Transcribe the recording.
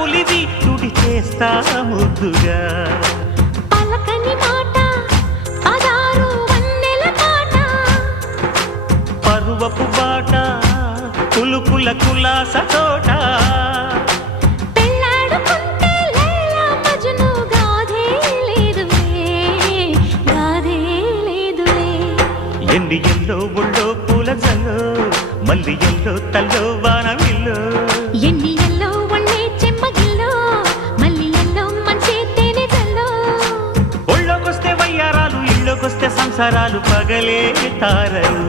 ఉలివి తుడి చేస్తా ముద్దుగా పలకని మాట పదారు వన్నెల పాట పరువపు బాట కులుకుల కులాస తోట పెళ్ళాడుకుంటే లైలా మజ్ను గాథే లేదులే ఎండి ఎల్లో ఒళ్ళో పూల జల్లో మల్లి ఎల్లో తల్లో వానవిల్లో ఎన్ని ఎల్లో ఒళ్ళే చెమ్మగిల్లో మల్లి ఎల్లో మంచి తేనె జల్లో ఒళ్ళోకొస్తే వయ్యారాలు ఇళ్ళోకొస్తే సంసారాలు పగలే తారలు